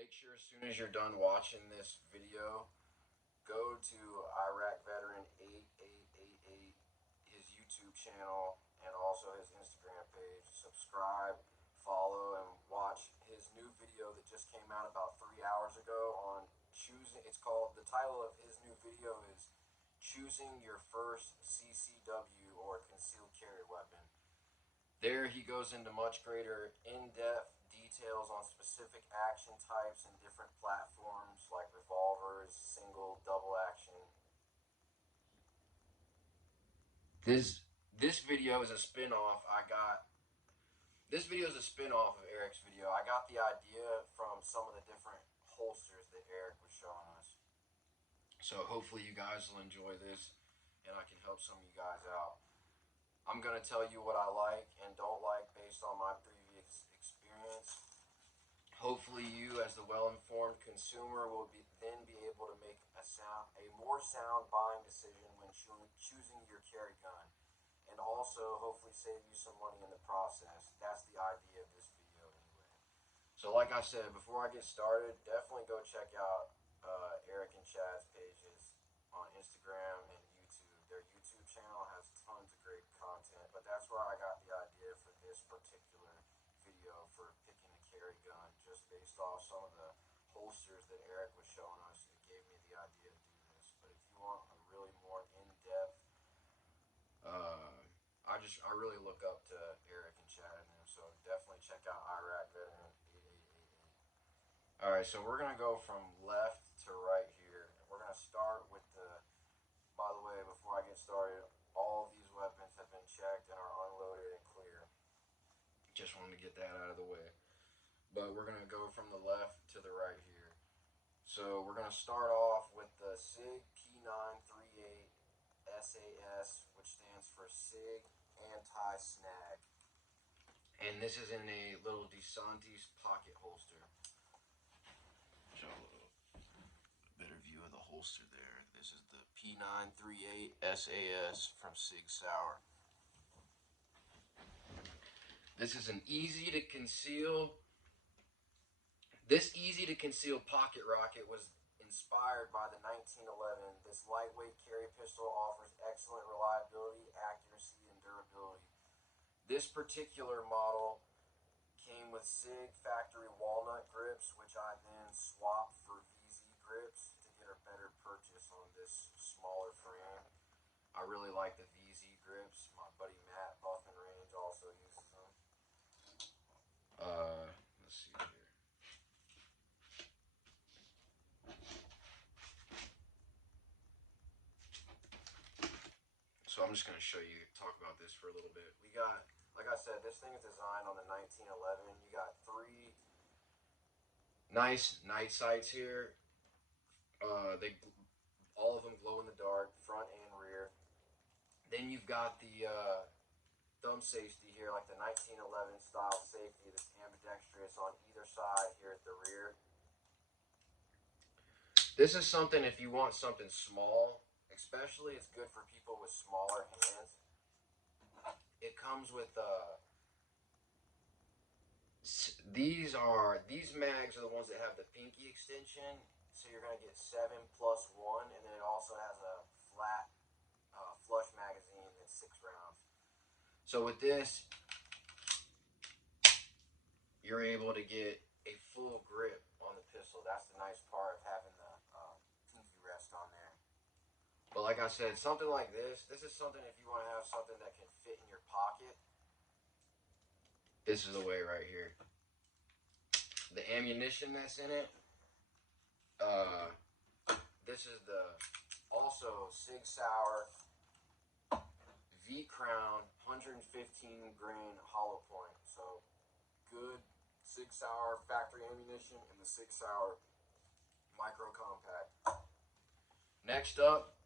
Make sure as soon as you're done watching this video, go to Iraq Veteran 8888, his YouTube channel, and also his Instagram page. Subscribe, follow, and watch his new video that just came out about 3 hours ago on choosing. The title of his new video is Choosing Your First CCW or Concealed Carry Weapon. There he goes into much greater in-depth details on specific action types and different platforms like revolvers, single, double action. This video is a spin-off This video is a spin-off of Eric's video. I got the idea from some of the different holsters that Eric was showing us. So hopefully you guys will enjoy this and I can help some of you guys out. I'm going to tell you what I like and don't like based on my previous experience. Hopefully you, as the well-informed consumer, will then be able to make a more sound buying decision when choosing your carry gun, and also hopefully save you some money in the process. That's the idea of this video anyway. So like I said, before I get started, definitely go check out Eric and Chad's pages on Instagram and YouTube. Their YouTube channel has tons of great content, but that's where I got the idea for this particular video for picking a carry gun, just based off some of the holsters that Eric was showing us. It gave me the idea to do this. But if you want a really more in-depth, I really look up to Eric and Chad and them, so definitely check out Iraq Veteran 8888. Alright, so we're going to go from left to right here. We're going to start with by the way, before I get started, all of these weapons have been checked and are unloaded and clear. Just wanted to get that out of the way. But we're going to go from the left to the right here. So we're going to start off with the SIG P938 SAS, which stands for SIG Anti-Snag. And this is in a little DeSantis pocket holster. Show a little better view of the holster there. This is the P938 SAS from Sig Sauer. This is an easy to conceal pocket rocket was inspired by the 1911. This lightweight carry pistol offers excellent reliability, accuracy, and durability. This particular model came with SIG factory walnut grips, which I then swapped for VZ grips to get a better purchase on this smaller frame. I really like the VZ grips. My buddy Matt, Buff and Range, also uses them. Let's see here. So I'm just going to talk about this for a little bit. We got, like I said, this thing is designed on the 1911. You got 3 nice night sights here. All of them glow in the dark, front and rear. Then you've got the thumb safety here, like the 1911 style safety that's ambidextrous on either side here at the rear. This is something, if you want something small, especially it's good for people with smaller hands. It comes with these mags are the ones that have the pinky extension, so you're going to get 7+1, and then it also has a flat flush magazine that's 6 rounds. So with this, you're able to get a full grip on the pistol. That's the nice part of having the pinky rest on there. But like I said, something like this is something if you want to have something that can fit in your pocket. This is the way right here. The ammunition that's in it. This is the also Sig Sauer V-Crown 115 grain hollow point. So good Sig Sauer factory ammunition and the Sig Sauer micro compact. Next up,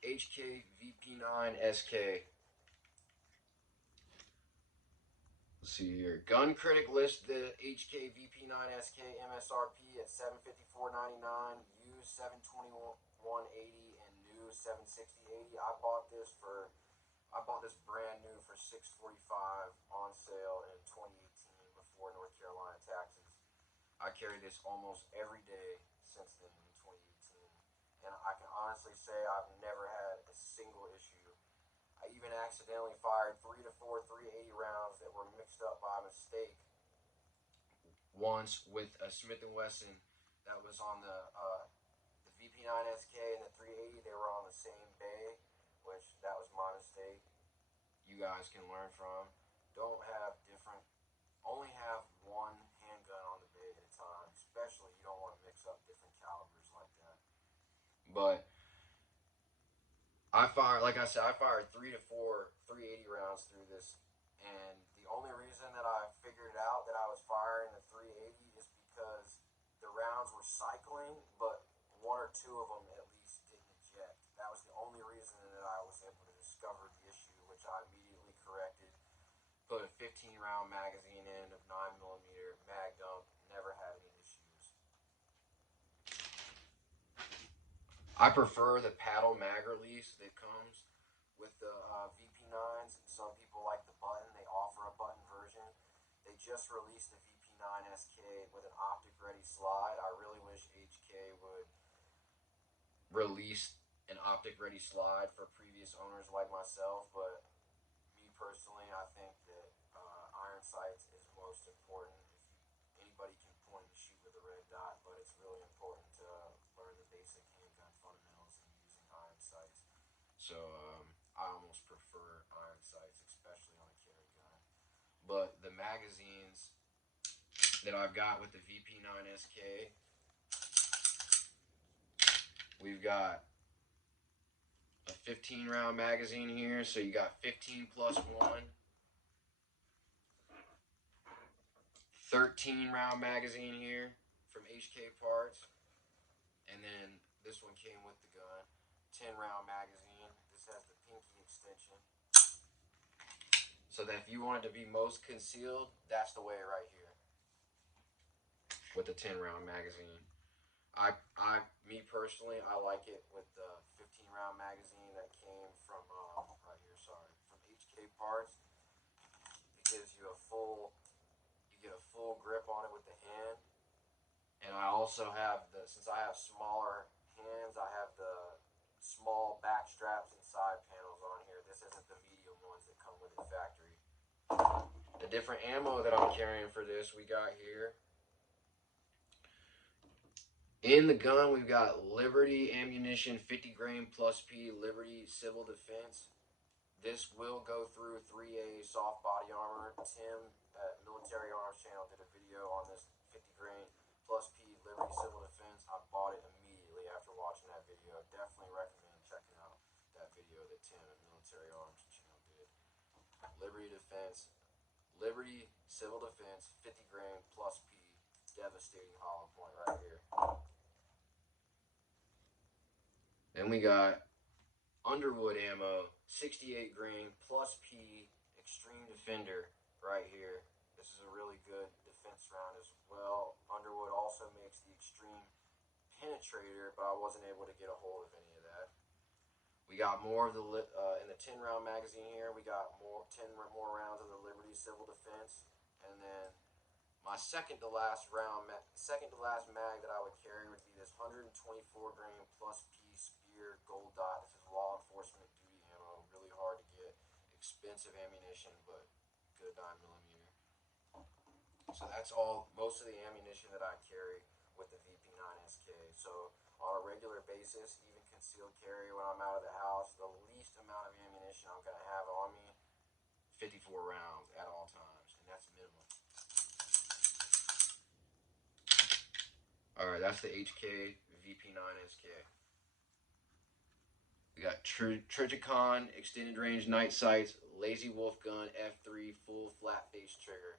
HK VP9 SK. Let's see here. Gun Critic lists the HK VP9 SK MSRP at $754.99, used $721.80, and new $760.80. I bought this brand new for $645 on sale in 2018 before North Carolina taxes. I carry this almost every day since then in 2018. And I can honestly say I've never had a single issue. I even accidentally fired 3 to 4 380 rounds that were mixed up by mistake once with a Smith & Wesson that was on the VP9SK and the 380. They were on the same bay, which that was my mistake. You guys can learn from. Don't have different, only have one handgun on the bay at a time, especially you don't want to mix up different calibers like that. But like I said, I fired 3 to 4 380 rounds through this, and the only reason that I figured out that I was firing the 380 is because the rounds were cycling, but one or two of them at least didn't eject. That was the only reason that I was able to discover the issue, which I immediately corrected. Put a 15 round magazine in of 9mm mag dump, never had any issues. I prefer the paddle mag release that comes with the VP9s. Some people like the button. They offer a button version. They just released the VP9SK with an optic ready slide. I really wish HK would release an optic ready slide for previous owners like myself, but me personally, I think that iron sights is most important. If anybody can point and shoot with a red dot, but it's really important to learn the basic handgun fundamentals and using iron sights. So I almost prefer iron sights, especially on a carry gun. But the magazines that I've got with the VP9SK, we've got a 15 round magazine here, so you got 15 plus 1. 13 round magazine here from HK Parts, and then this one came with the gun. 10 round magazine. This has the pinky extension, so that if you want it to be most concealed, that's the way right here with the 10 round magazine. Me personally, I like it with the 15 round magazine that came from right here. Sorry, from HK Parts. It gives you get a full grip on it with the hand. And I also have since I have smaller hands, I have the small back straps and side panels on here. This isn't the medium ones that come with it factory. The different ammo that I'm carrying for this, we got here. In the gun, we've got Liberty ammunition, 50 grain plus P, Liberty civil defense. This will go through 3A soft body armor. Tim at Military Arms channel did a video on this 50 grain plus P Liberty civil defense. I bought it immediately after watching that video. Definitely recommend checking out that video that Tim at Military Arms channel did. Liberty defense, Liberty civil defense, 50 grain plus P, devastating hollow point right here. Then we got Underwood ammo, 68 grain plus P, Extreme Defender right here. This is a really good defense round as well. Underwood also makes the Extreme Penetrator, but I wasn't able to get a hold of any of that. We got more of the in the 10 round magazine here. We got 10 more rounds of the Liberty Civil Defense, and then my second to last mag that I would carry would be this 124 grain plus P Spear Gold Dot. This is law enforcement duty ammo. Really hard to get, expensive ammunition, but good 9mm. So that's most of the ammunition that I carry with the VP9SK. So on a regular basis, even concealed carry when I'm out of the house, the least amount of ammunition I'm going to have on me, 54 rounds at all times, and that's minimum. Alright, that's the HK VP9SK. We got Trijicon extended range night sights, Lazy Wolf gun, F3 full flat face trigger.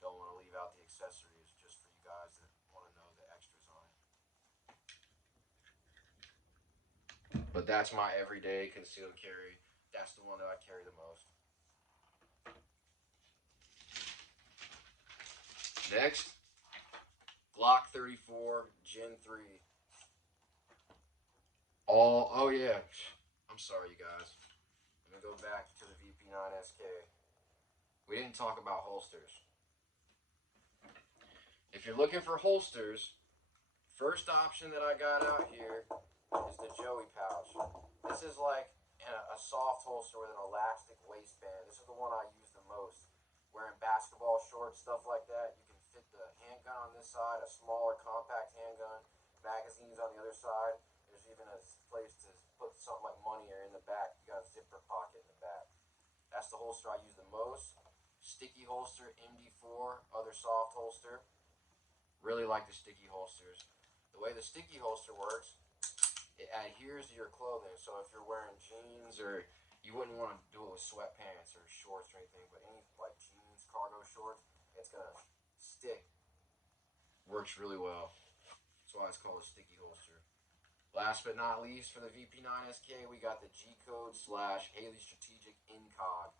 Don't want to leave out the accessories just for you guys that want to know the extras on it. But that's my everyday concealed carry. That's the one that I carry the most. Next, Glock 34 Gen 3. Oh yeah, I'm sorry you guys. Let me go back to the VP9SK. We didn't talk about holsters. If you're looking for holsters, first option that I got out here is the Joey pouch. This is like a soft holster with an elastic waistband. This is the one I use the most. Wearing basketball shorts, stuff like that, you can fit the handgun on this side, a smaller compact handgun, magazines on the other side. There's even a place to put something like money or in the back. You got a zipper pocket in the back. That's the holster I use the most. Sticky holster, MD4, other soft holster. Really like the sticky holsters. The way the sticky holster works, it adheres to your clothing. So if you're wearing jeans, or you wouldn't want to do it with sweatpants or shorts or anything, but any like jeans, cargo shorts, it's gonna stick. Works really well. That's why it's called a sticky holster. Last but not least, for the VP9SK, we got the G Code / Haley Strategic Incog.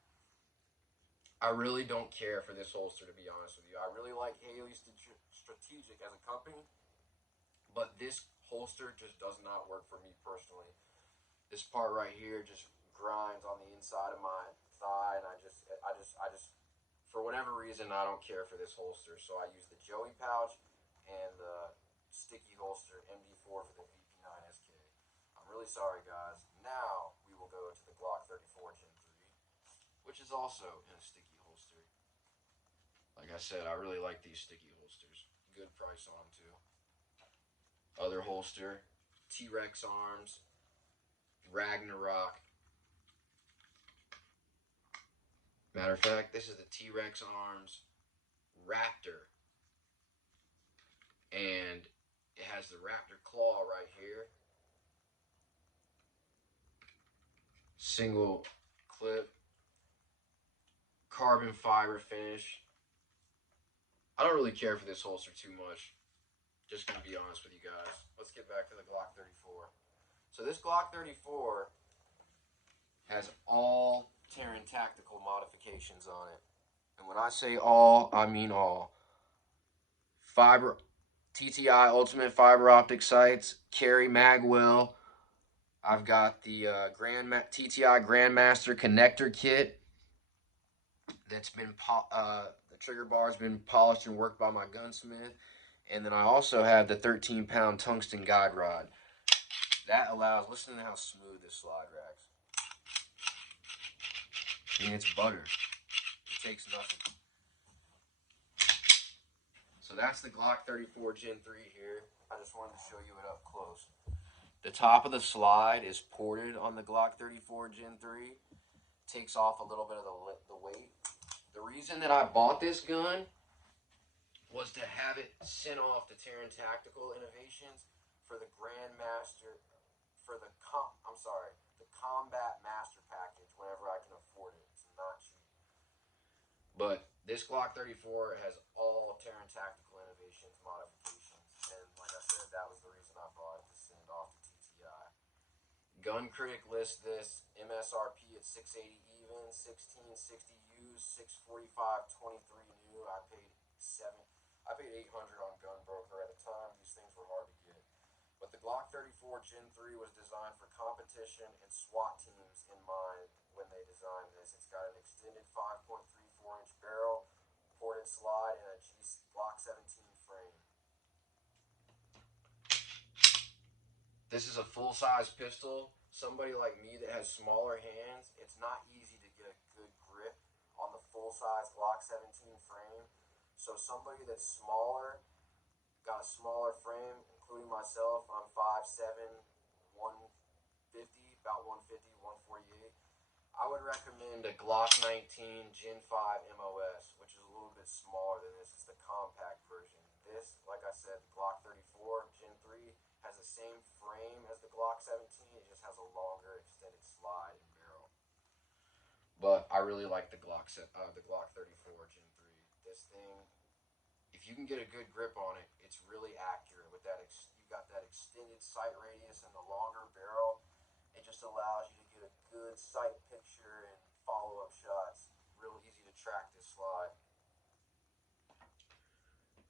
I really don't care for this holster, to be honest with you. I really like Haley Strategic as a company, but this holster just does not work for me personally. This part right here just grinds on the inside of my thigh, and for whatever reason, I don't care for this holster. So I use the Joey pouch and the sticky holster MD4 for the VP9SK. I'm really sorry, guys. Now we will go to the Glock 34 Gen 3, which is also in a sticky holster. Like I said, I really like these sticky holsters. Good price on them too. Other holster, T-Rex arms, Ragnarok. Matter of fact, this is the T-Rex arms Raptor. And it has the Raptor claw right here. Single clip. Carbon fiber finish. I don't really care for this holster too much. Just gonna be honest with you guys. Let's get back to the Glock 34. So this Glock 34 has all Terran Tactical modifications on it. And when I say all, I mean all. Fiber TTI Ultimate Fiber Optic Sights, carry magwell. I've got the TTI Grandmaster connector kit that's been the trigger bar's been polished and worked by my gunsmith, and then I also have the 13-pound tungsten guide rod. That allows, listen to how smooth this slide racks. I mean, it's butter. It takes nothing. So that's the Glock 34 Gen 3 here. I just wanted to show you it up close. The top of the slide is ported on the Glock 34 Gen 3. Takes off a little bit of the weight. The reason that I bought this gun was to have it sent off to Terran Tactical Innovations for the Grandmaster, for the Combat Master Package whenever I can afford it. It's not cheap. But this Glock 34 has all Terran Tactical Innovations modifications. And like I said, that was the reason I bought it, to send it off to TTI. Gun Critic lists this MSRP at $680 even, $1660 used, $645.23 new. I paid $800 on Gunbroker at the time. These things were hard to get. But the Glock 34 Gen 3 was designed for competition and SWAT teams in mind when they designed this. It's got an extended 5.34-inch barrel, ported slide, and a Glock 17 frame. This is a full-size pistol. Somebody like me that has smaller hands, it's not easy to get a good grip on the full-size Glock 17 frame. So somebody that's smaller, got a smaller frame, including myself, I'm 5'7", 150, about 150, 148. I would recommend a Glock 19 Gen 5 MOS, which is a little bit smaller than this. It's the compact version. This, like I said, the Glock 34 Gen 3 has the same frame as the Glock 17. It just has a longer extended slide and barrel. But I really like the Glock 34 Gen 3. This thing, if you can get a good grip on it, it's really accurate. With that, you got that extended sight radius and the longer barrel. It just allows you to get a good sight picture and follow-up shots. Real easy to track this slide.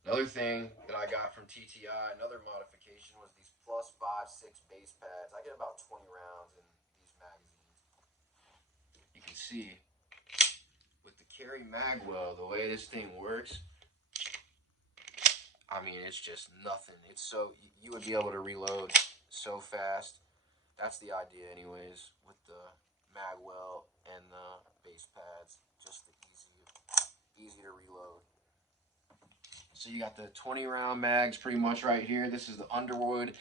Another thing that I got from TTI, another modification, was these plus 5.6 base pads. I get about 20 rounds in these magazines. You can see with the carry magwell, the way this thing works, I mean, it's just nothing. It's so, you would be able to reload so fast. That's the idea anyways, with the mag well and the base pads. Just the easy to reload. So you got the 20 round mags pretty much right here. This is the Underwood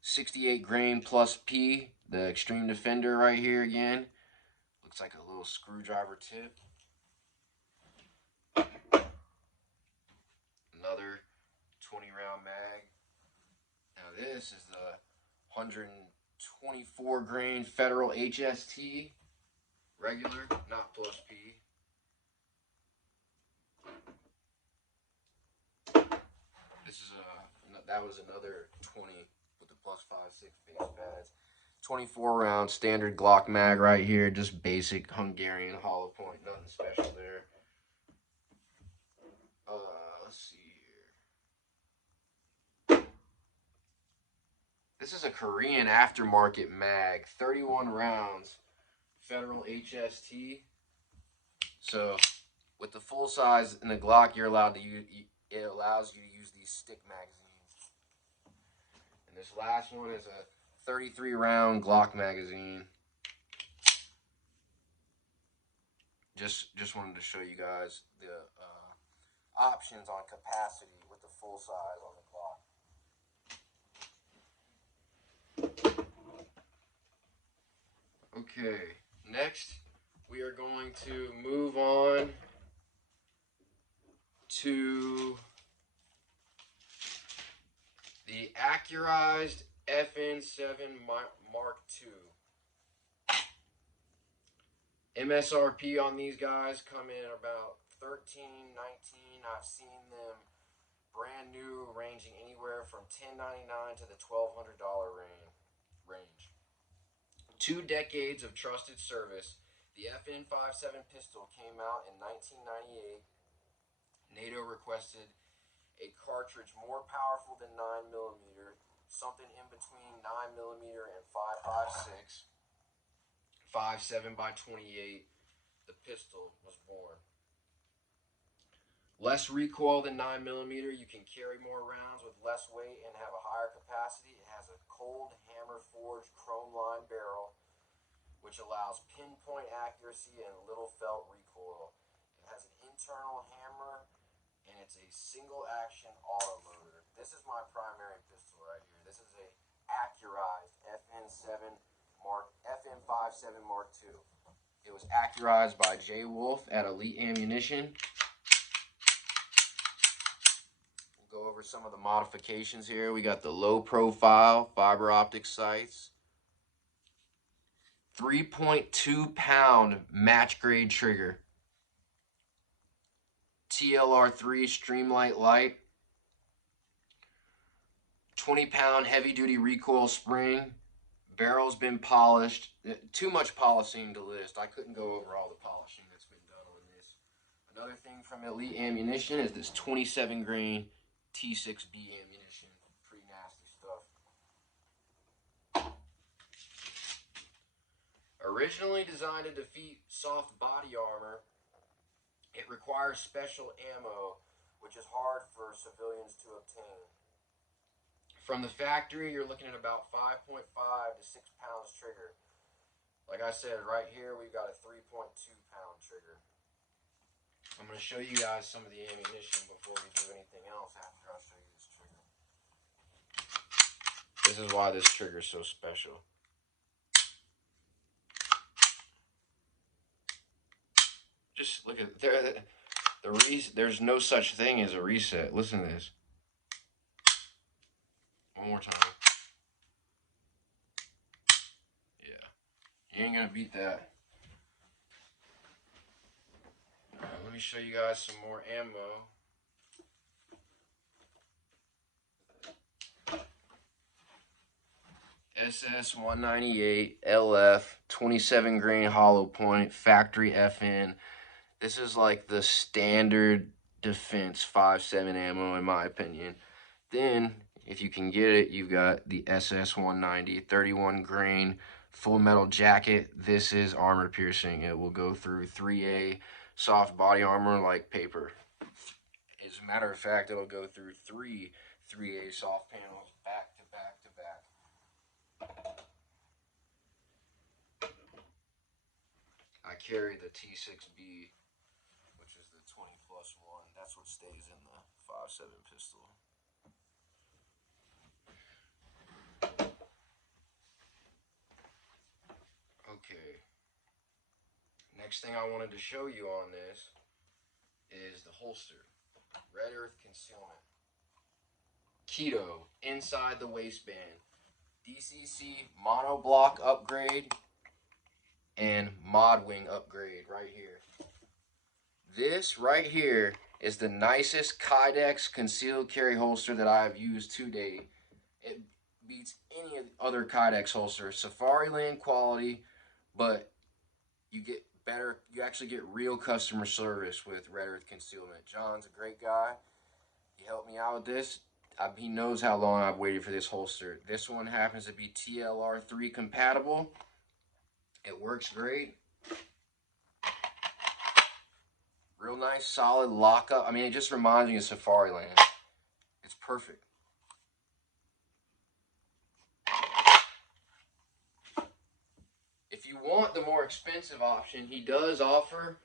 68 grain plus P, the Extreme Defender right here again. Looks like a little screwdriver tip. Another 20 round mag. Now this is the 124 grain Federal HST, regular, not plus P. This is that was another 20 with the plus 5.6 base pads. 24 round standard Glock mag right here, just basic Hungarian hollow point, nothing special there. Let's see here. This is a Korean aftermarket mag, 31 rounds, Federal HST. So with the full size in the Glock, you're allowed to use, it allows you to use these stick magazines. And this last one is a 33 round Glock magazine. Just wanted to show you guys the options on capacity with the full size on the Glock. Okay, next we are going to move on to the Accurized FN7 Mark II. MSRP on these guys come in about $13, $19. I've seen them brand new ranging anywhere from $10.99 to the $1,200 range. 2 decades of trusted service. The FN57 pistol came out in 1998. NATO requested a cartridge more powerful than 9mm, something in between 9mm and 5.56. 5.7 by 28, the pistol was born. Less recoil than 9mm, you can carry more rounds with less weight and have a higher capacity. It has a cold hammer forged chrome lined barrel, which allows pinpoint accuracy and little felt recoil. It has an internal hammer, and it's a single action autoloader. This is my primary pistol right here. This is a Accurized FN57 Mark II. It was Accurized by Jay Wolf at Elite Ammunition. We'll go over some of the modifications here. We got the low profile fiber optic sights, 3.2 pound match grade trigger, TLR3 Streamlight light, 20 pound heavy duty recoil spring. Barrel's been polished. Too much polishing to list. I couldn't go over all the polishing that's been done on this. Another thing from Elite Ammunition is this 27 grain T6B ammunition. Pretty nasty stuff. Originally designed to defeat soft body armor, it requires special ammo, which is hard for civilians to obtain. From the factory, you're looking at about 5.5 to 6 pounds trigger. Like I said, right here, we've got a 3.2 pound trigger. I'm going to show you guys some of the ammunition before we do anything else after I show you this trigger. This is why this trigger is so special. Just look at there's no such thing as a reset. Listen to this. One more time. Yeah, you ain't gonna beat that. Let me show you guys some more ammo. SS198 LF 27 grain hollow point factory FN. This is like the standard defense 5.7 ammo in my opinion. Then, if you can get it, you've got the SS190 31 grain full metal jacket. This is armor piercing. It will go through 3A soft body armor like paper. As a matter of fact, it'll go through three 3A soft panels back to back to back. I carry the T6B, which is the 20+1. That's what stays in the 5.7 pistol. Okay. Next thing I wanted to show you on this is the holster. Red Earth Concealment. Keto inside the waistband. DCC monoblock upgrade and mod wing upgrade right here. This right here is the nicest Kydex concealed carry holster that I've used to date. It beats any of the other Kydex holsters. Safariland quality, but you get better, you actually get real customer service with Red Earth Concealment. John's a great guy. He helped me out with this. He knows how long I've waited for this holster. This one happens to be TLR3 compatible. It works great. Real nice, solid lockup. I mean, it just reminds me of Safariland. It's perfect. If you want the more expensive option, he does offer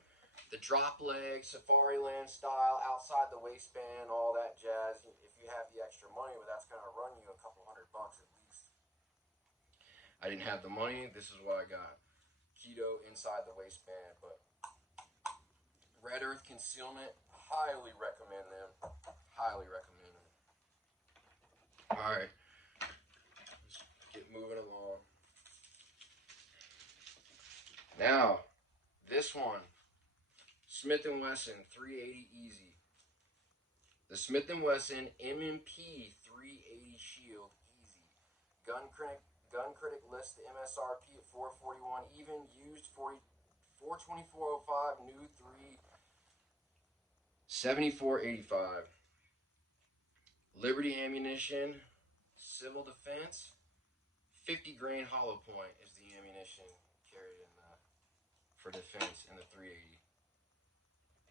the drop leg, Safariland style, outside the waistband, all that jazz. If you have the extra money, but that's going to run you a couple $100 at least. I didn't have the money. This is what I got. Keto inside the waistband, but Red Earth Concealment, highly recommend them. Highly recommend them. All right, let's get moving along. Now, this one, Smith & Wesson 380 Easy. The Smith & Wesson M&P 380 Shield Easy. Gun Critic lists the MSRP at $441, even used $424.05, new $74.85. Liberty Ammunition, Civil Defense, 50 grain hollow point is the ammunition carried in for defense in the 380.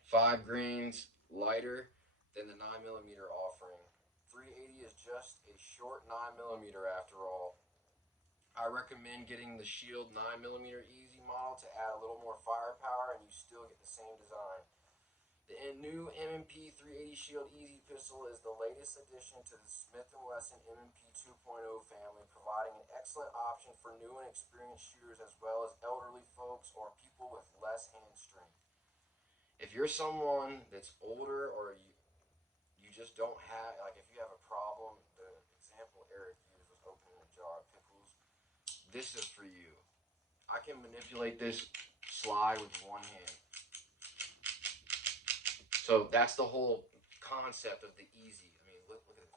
5 grains lighter than the 9mm offering. 380 is just a short 9mm after all. I recommend getting the Shield 9mm Easy model to add a little more firepower and you still get the same design. The new M&P 380 Shield Easy pistol is the latest addition to the Smith & Wesson M&P 2.0 family, providing an excellent option for new and experienced shooters as well as elderly folks or people with less hand strength. If you're someone that's older or you just don't have, like if you have a problem, the example Eric used was opening a jar of pickles. This is for you. I can manipulate this slide with one hand. So that's the whole concept of the Easy. I mean, look at it.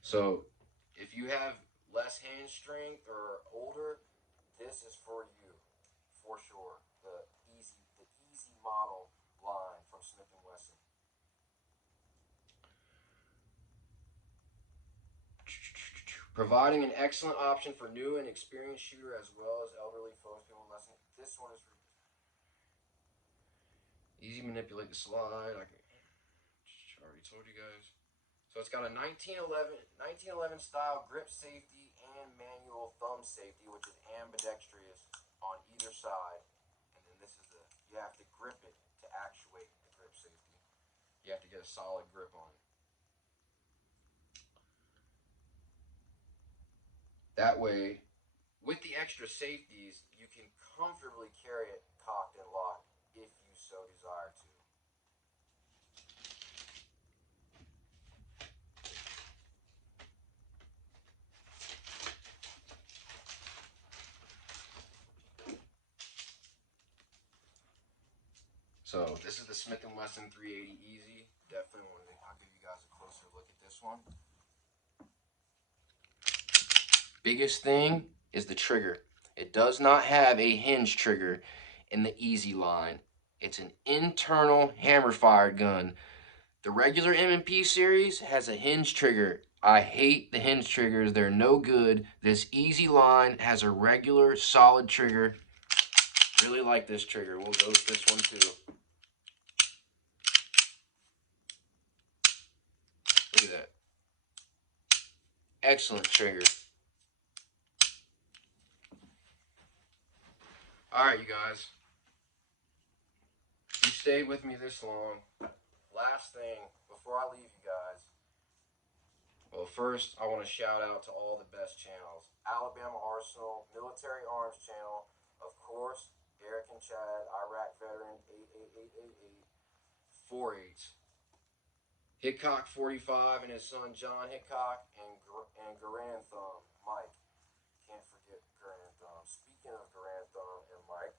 So if you have less hand strength or older, this is for you, for sure. The Easy model line from Smith & Wesson. Providing an excellent option for new and experienced shooter as well as elderly folks, people less. This one is for easy manipulate the slide. I already told you guys. So it's got a 1911 style grip safety and manual thumb safety, which is ambidextrous on either side. And then this is you have to grip it to actuate the grip safety. You have to get a solid grip on it. That way, with the extra safeties, you can comfortably carry it cocked and locked if you so desire to. So this is the Smith & Wesson 380 Easy. Definitely one thing. I'll give you guys a closer look at this one. Biggest thing is the trigger. It does not have a hinge trigger in the Easy line. It's an internal hammer-fired gun. The regular M&P series has a hinge trigger. I hate the hinge triggers. They're no good. This Easy line has a regular solid trigger. Really like this trigger. We'll go with this one too. excellent trigger. Alright, you guys. You stayed with me this long. Last thing, before I leave you guys. Well, first, I want to shout out to all the best channels. Alabama Arsenal, Military Arms Channel, of course, Eric and Chad, Iraq Veteran, 88888, 48. Hickok 45 and his son John Hickok, and Garantham, Mike. Can't forget Garantham. Speaking of Garantham and Mike,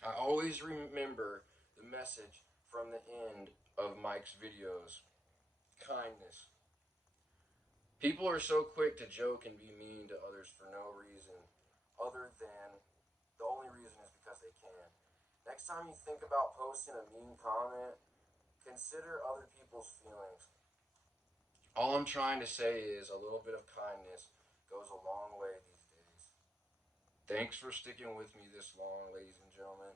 I always remember the message from the end of Mike's videos. Kindness. People are so quick to joke and be mean to others for no reason other than the only reason is because they can. Next time you think about posting a mean comment, consider other people's feelings. All I'm trying to say is a little bit of kindness goes a long way these days. Thanks for sticking with me this long, ladies and gentlemen.